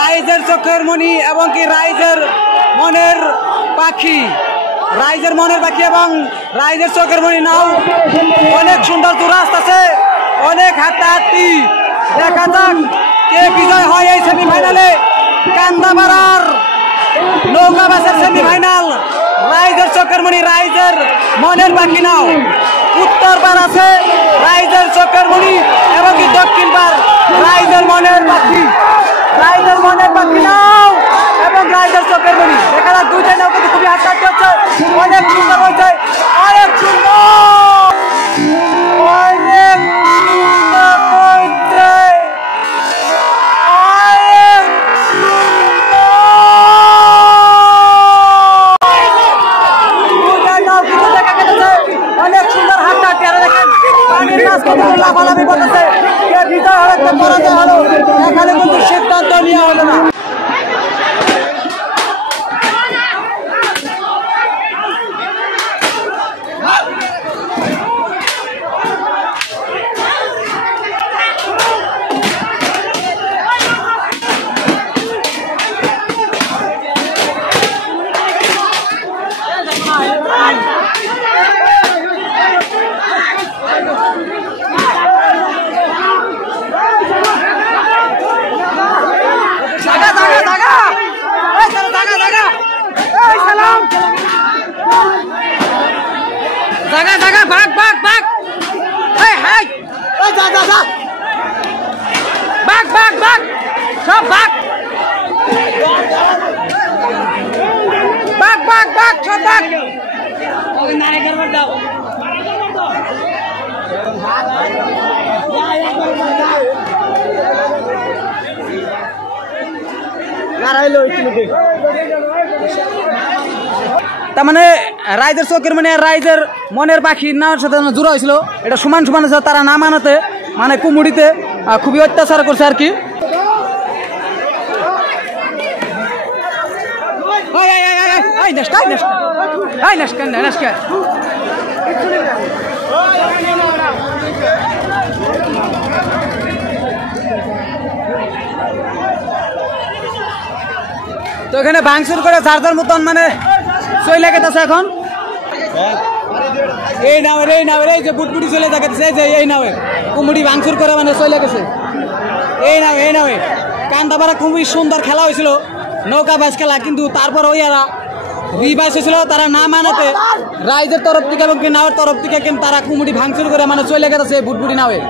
রাইজের চোখের মণি এবং কি রাইজের মনের পাখি, রাইজের মনের পাখি এবং রাইজের চোখের মণি নাও অনেক সুন্দর দূর আসতেছে, অনেক হাঁটাহাঁটি। দেখা যাক কে বিজয় হয় এই সেমিফাইনালে। কান্দাপাড়ার নৌকা বাসের সেমিফাইনাল, রাইজের চোখের মণি রাইজের মনের পাখি নাও। উত্তর পার আছে রাইজের চোখের মণি এবং কি দক্ষিণ পার রাইজের মনের পাখি, রাইজের মনের পাখি নাও এবং রাইজের চোখের মণি। দেখা যাক দুইটা নাও কিন্তু খুবই হাঁটাহাঁটি হচ্ছে, অনেক সুন্দর হয়েছে, অনেক সুন্দর, অনেক সুন্দর হয়েছে, অনেক সুন্দর হাঁটাহাঁটি। আর দেখেন পানির মাছ কত লাফালাফি করতেছে, কে বিজয় হলো কে পরাজয় হলো এখানে কিন্তু সিদ্ধান্ত নেওয়া হলো না। জাগা জাগা ভাগ ভাগ ভাগ, এই হাই ওই যা যা যা, ভাগ ভাগ ভাগ, সব ভাগ ভাগ ভাগ ভাগ, সব ভাগ। ওই নারে করবার দাও, নারাইলো ইতিমধ্যে। তার মানে রাইজের চোখের মানে রাইজের মনের পাখি নামের সাথে জোড়া হয়েছিল, এটা সমান সমান আছে। তারা না মানাতে মানে কুমুড়িতে খুবই অত্যাচার করছে আর কি। তো এখানে ভাঙচুর করে যার মতন মানে চলে গেছে এখন। এই নাওয়ের এই যে বুটবুটি চলে যাচ্ছে, এই নাওয়ে কুমুড়ি ভাঙচুর করে মানে চলে গেছে। এই নাওয়ে কান্দাপাড়া খুবই সুন্দর খেলা হয়েছিল, নৌকা বাস খেলা, কিন্তু তারপর ওই এরা রিভাইস হয়েছিল। তারা না মানাতে রাইজের তরফ থেকে এবং নাওয়ের তরফ থেকে কিন্তু তারা কুমুড়ি ভাঙচুর করে মানে চলে গেছে বুটবুটি নাওয়ে।